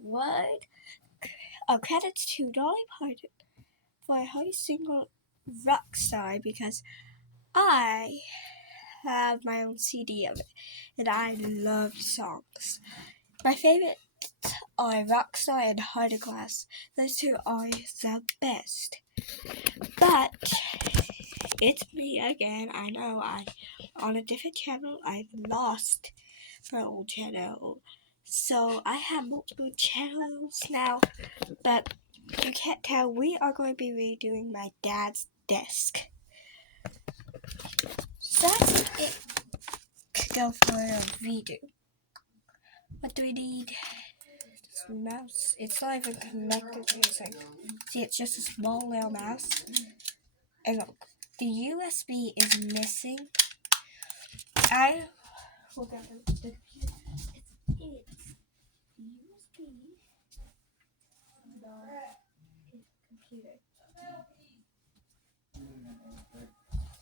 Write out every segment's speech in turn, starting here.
What? Credits to Dolly Parton for her single Rockstar because I have my own CD of it and I love songs. My favorite are Rockstar and Heart of Glass. Those two are the best. But it's me again. I know I'm on a different channel. I've lost my old channel. So I have multiple channels now, but you can't tell. We are going to be redoing my dad's desk. So that's it. Go for a redo. What do we need? This mouse. It's not even connected to anything. See, it's just a small little mouse. And look, the USB is missing. I will get the computer. It's the USB. Computer.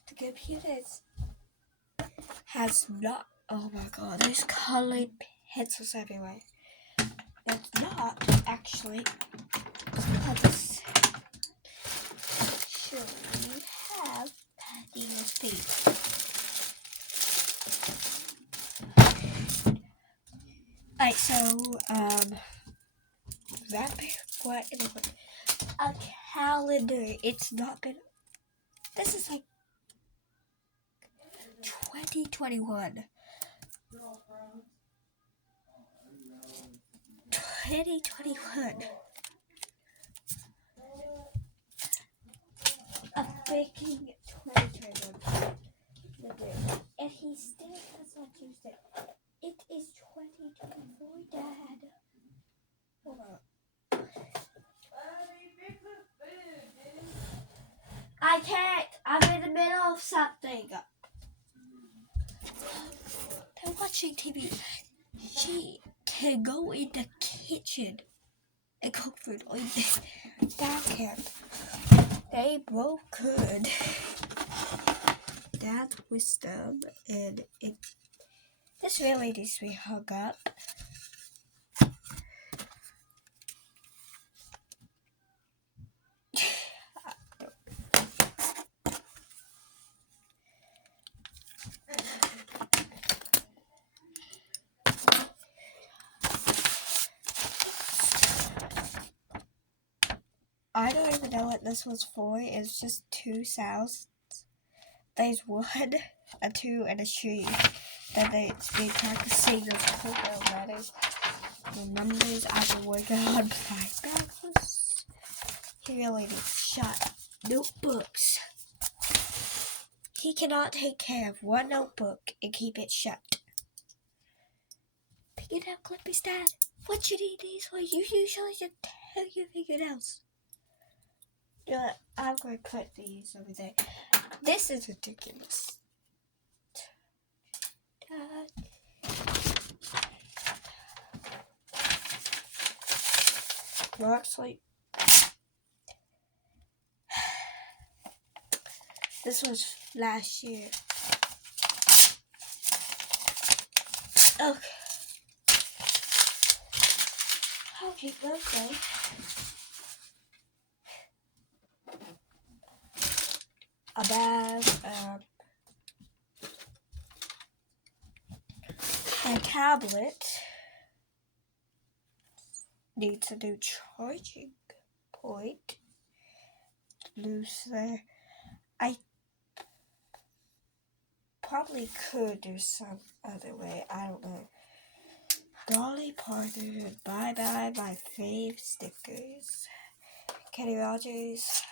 The computer has not. Oh my god, there's colored pencils everywhere. It's not actually. I'll just show you have the USB. Alright, so what in the a calendar. It's not been. This is like 2021. 2021. A freaking 2021. And he still has not used it. It is 2024, Dad. Hold on. I can't. I'm in the middle of something. They're watching TV. She can go in the kitchen and cook food. Dad can't. They both could. Dad's wisdom and it. This really needs to be hung up. I don't even know what this was for. It's just two sounds. There's one, a two, and a three. Then they speak practicing those code letters. The numbers I've been working on practice. He really needs to shut notebooks. He cannot take care of one notebook and keep it shut. Pick it up, Clippy's dad. What you need these for? You usually just tell you everything else. I'm going to put these over there. This is ridiculous. Well, actually, this was last year. Okay. Happy birthday. A bag, a tablet needs a new charging point. Loose there. I probably could do some other way. I don't know. Dolly Parton, bye bye, my fave stickers. Kenny Rogers,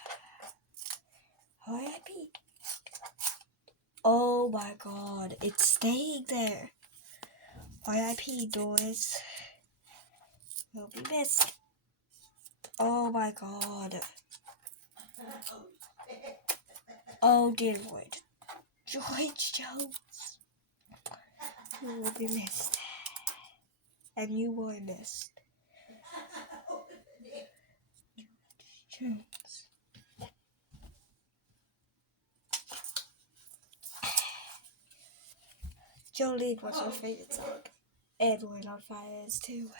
R.I.P. Oh my god, it's staying there. R.I.P. Doris. Will be missed. Oh my god. Oh dear Lord. George Jones. You will be missed. And you were missed. Jones. Jolene was her favorite song. Everyone on Fire is too.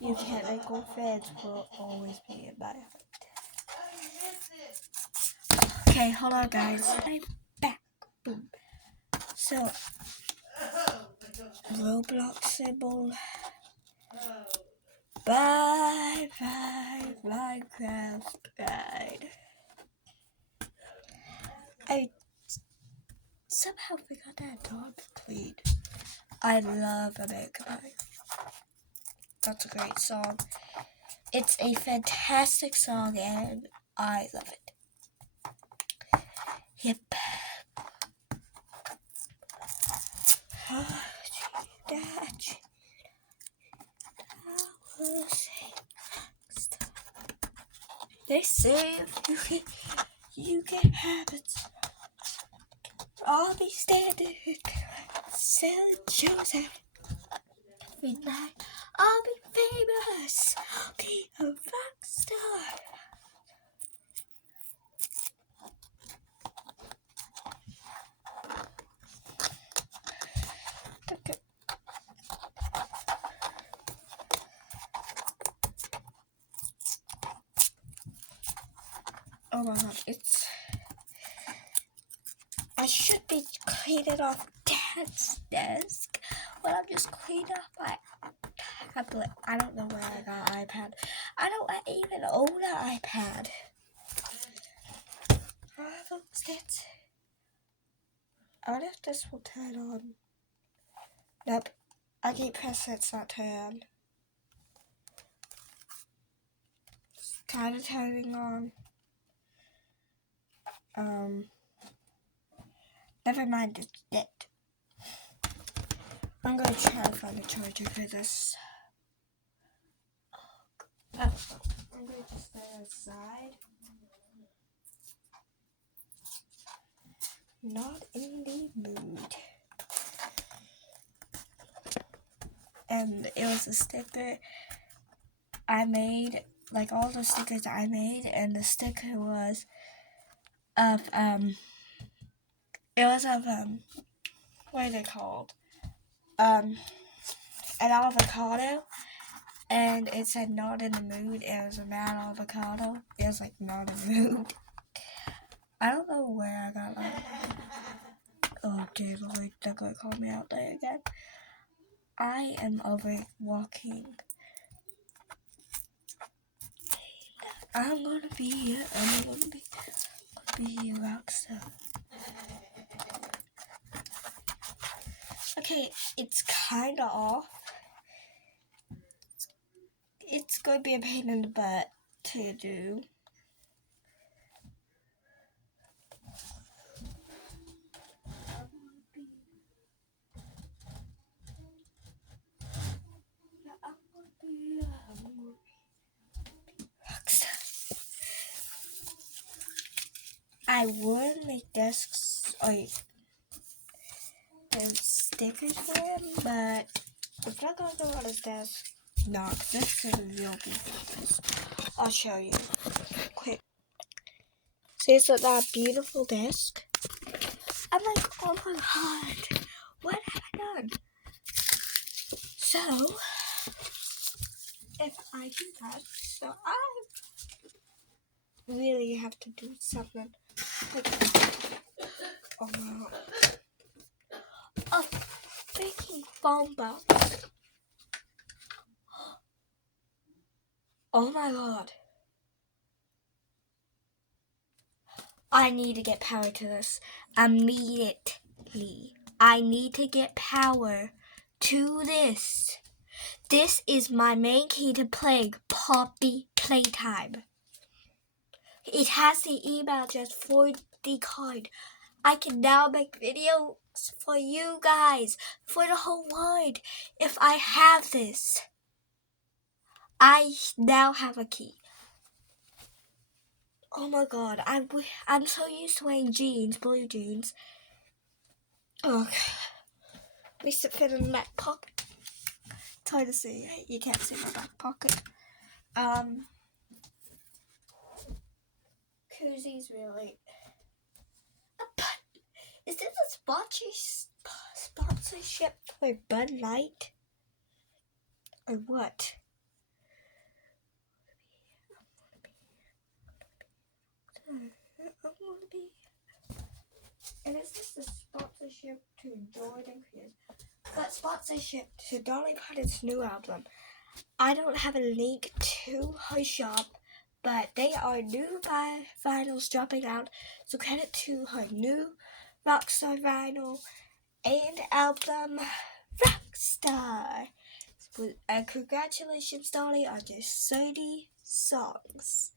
You can't make orphans will always be in my heart. Okay, hold on guys. I'm back. Boom. So Roblox symbol. Bye bye Minecraft ride. I somehow forgot that dog played. I love American Pie. That's a great song. It's a fantastic song and I love it. Yep. They say if you can have it. I'll be standing selling shows every night. I'll be famous. I'll be a rock star. Okay. Oh my god, I should be cleaning off Dad's desk, but I'm just cleaning up my tablet. I don't know where I got an iPad. I don't even own an iPad. I wonder if this will turn on. Nope. I keep pressing it's not turned on. It's kind of turning on. Never mind, it's dead. I'm gonna try to find a charger for this. Oh, I'm gonna just stay outside. Not in the mood. And it was a sticker I made, like all the stickers I made, and the sticker was of what are they called? An avocado, and it said not in the mood. It was a mad avocado. It was like not in the mood. I don't know where I got that. Oh dear Lord, they're gonna call me out there again. I am over walking. I'm gonna be a rock star. Okay, it's kinda off. It's gonna be a pain in the butt to do. I would make desks and stickers for him, but it's not gonna go on his desk. No, this is a real beautiful desk. I'll show you. Quick. See, it's that beautiful desk. I'm like, oh my god, what have I done? So, if I do that, so I really have to do something. Like, oh my god. A freaking phone box. Oh my god. I need to get power to this immediately. I need to get power to this. This is my main key to playing Poppy Playtime. It has the email address for the card. I can now make videos for you guys, for the whole world. If I have this, I now have a key. Oh my god, I'm so used to wearing jeans, blue jeans. Okay. At least it fit in the back pocket. It's hard to see. You can't see my back pocket. Koozies really. Is this a sponsorship for Bud Light? Or what? And is this the sponsorship to Jordan Creators? But sponsorship to Dolly Parton's new album. I don't have a link to her shop, but they are new vinyls dropping out. So credit to her new Rockstar vinyl and album, Rockstar. Congratulations, Dolly, on your 30 songs.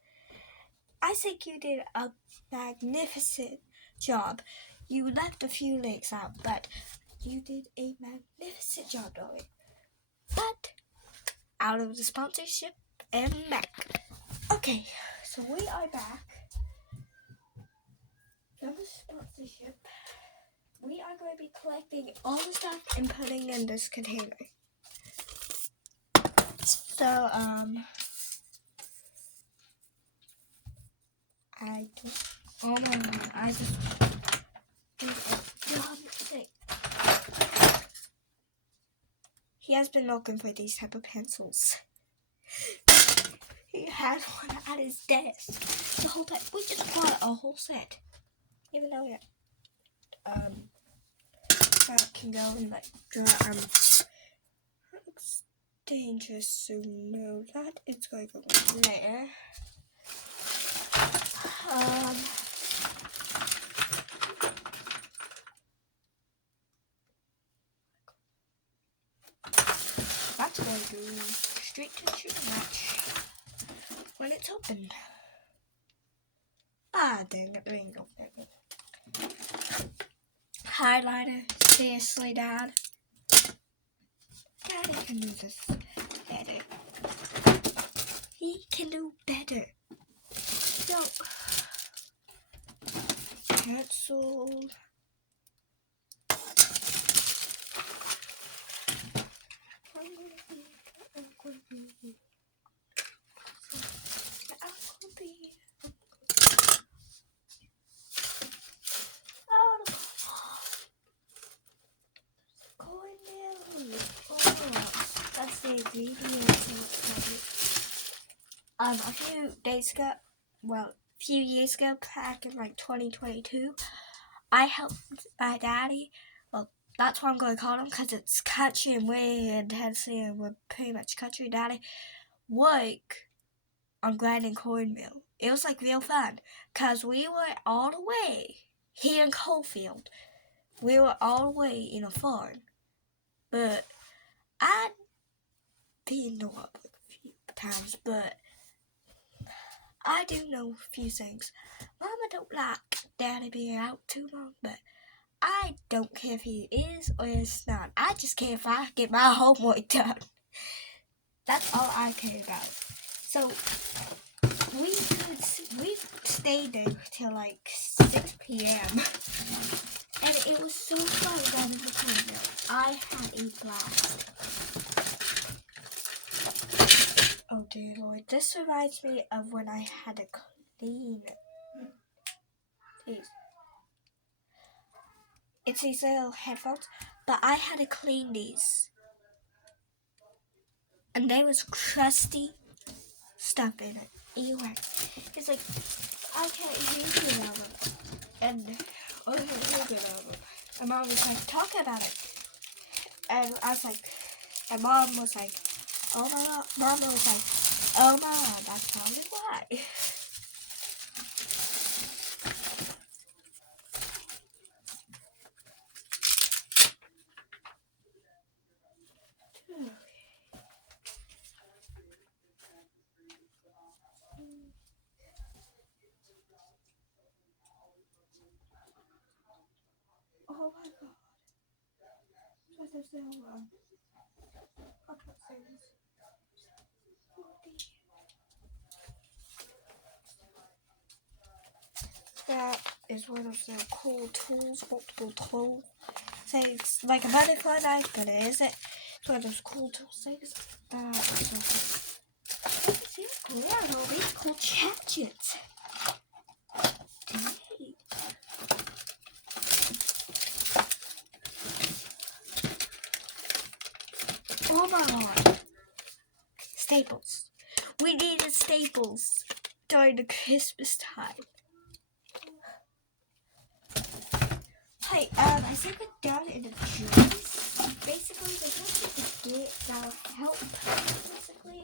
I think you did a magnificent job. You left a few links out, but you did a magnificent job, Dolly. But out of the sponsorship and back. Okay, so we are back from the sponsorship. We are going to be collecting all the stuff and putting in this container. So, I just did a dumb thing. He has been looking for these type of pencils. He had one at his desk the whole time. We just bought a whole set. Even though that can go in like looks dangerous, so no, that is going to go in there. That's going to go straight to the shooting match when it's open. Ah, dang it, there ain't no thing. Highlighter, seriously, Dad. Daddy can do this better. He can do better. So, cancel. That's the ingredients. A few days ago, a few years ago, back in like 2022, I helped my daddy. Well, that's what I'm going to call him because it's country and we're in Tennessee and we're pretty much country. Daddy work on grinding cornmeal. It was like real fun because we were all the way here in Coalfield. We were all the way in a farm. But I'd been to up a few times, but I do know a few things. Mama don't like Daddy being out too long, but I don't care if he is or is not. I just care if I get my homework done. That's all I care about. So we stayed there till like 6 p.m. And it was so fun running the cornmeal. I had a blast. Oh dear Lord, this reminds me of when I had to clean these. It's these little headphones, but I had to clean these. And there was crusty stuff in it. Anyway, it's like, I can't hear you now. And I can't hear you now. And Mom was like, talk about it. And I was like, and Mom was like, oh my God. Mama was like, oh my God, that's probably why. Oh my God. What is that one? I can't say this. That is one of the cool tools, multiple tools. Say it's like a butterfly knife, but it isn't. It's one of those cool tools things. That is so cool. It's cool. Yeah, all these cool gadgets. Oh my God. Staples. We needed staples during the Christmas time. Okay, I think we're down in the trees. Basically, there's nothing to get that'll help. Basically,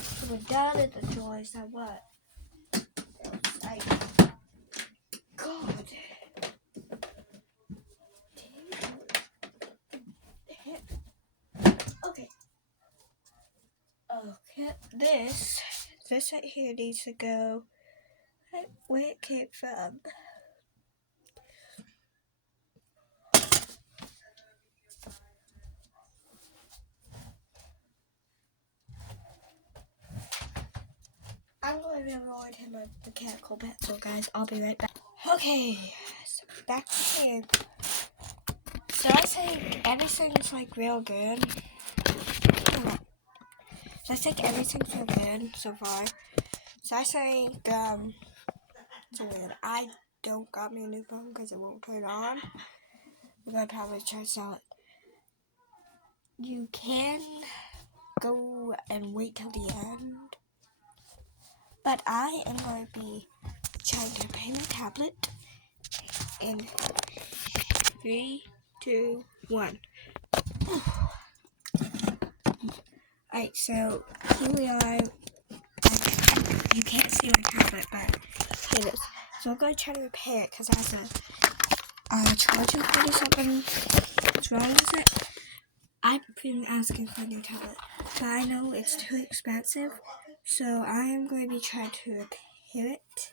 so we're down in the drawers. Now what? Like, God. Okay. Okay. This right here needs to go right where it came from. I'm going to avoid him a mechanical pencil, guys. I'll be right back. Okay, so back to here. So I think everything's like real good. So I think everything's real good so far. So I think, so weird. I don't got me a new phone because it won't turn on. I'm going to probably try to sell it. You can go and wait till the end. But I am going to be trying to pay my tablet in 3, 2, 1. Alright, so here we are. You can't see my tablet, but here it is. So I'm going to try to repair it because it has a charging port or something. What's wrong with it? I've been asking for a new tablet, but I know it's too expensive. So I am going to be trying to repair it.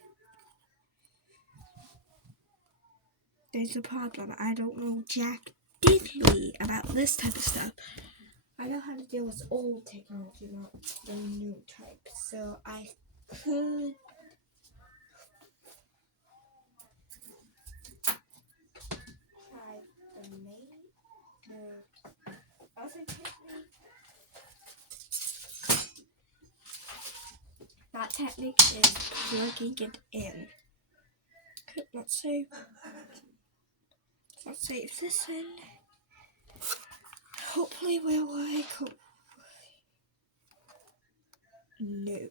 There's a problem. I don't know jack diddly about this type of stuff. I know how to deal with old technology, not the new type. So I could try the main. Also, that technique is plugging it in. Okay, let's save this in. Hopefully we'll work. No.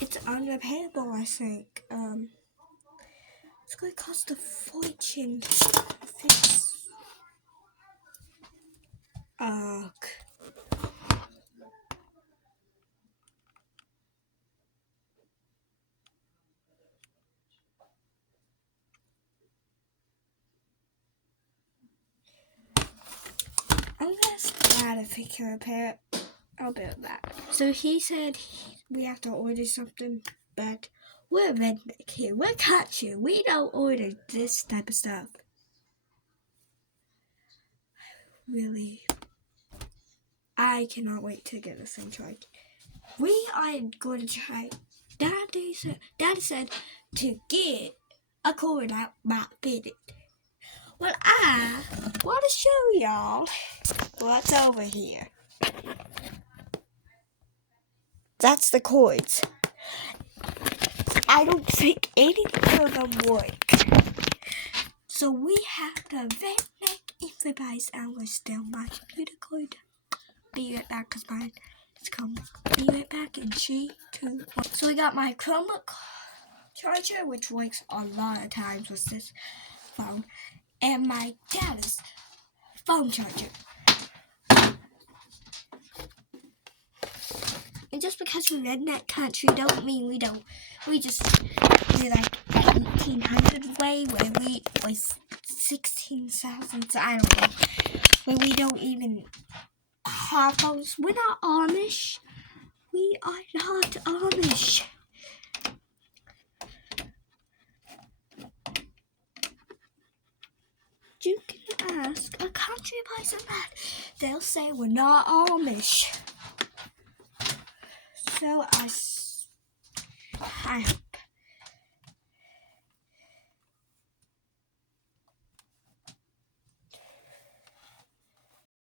It's unrepairable, I think. It's going to cost a fortune to fix. Ugh. I'm gonna ask Dad if he can repair it. I'll be right back. So he said we have to order something, but we're redneck here. We're country. We don't order this type of stuff. Really, I cannot wait to get this thing tried. We are going to try. Daddy said to get a cord out might fit it. Well, I want to show y'all what's over here. That's the cords. I don't think anything of them work. So we have the redneck improvise and we're still my computer cord. Be right back because mine is coming. Be right back in 3, 2, 1. So we got my Chromebook charger, which works a lot of times with this phone, and my dad's phone charger. And just because we're redneck country don't mean we don't. We just do like 1800 way where we was 16,000. I don't know. Where we don't even have phones. We're not Amish. We are not Amish. You can ask a country person that. They'll say we're not Amish. So I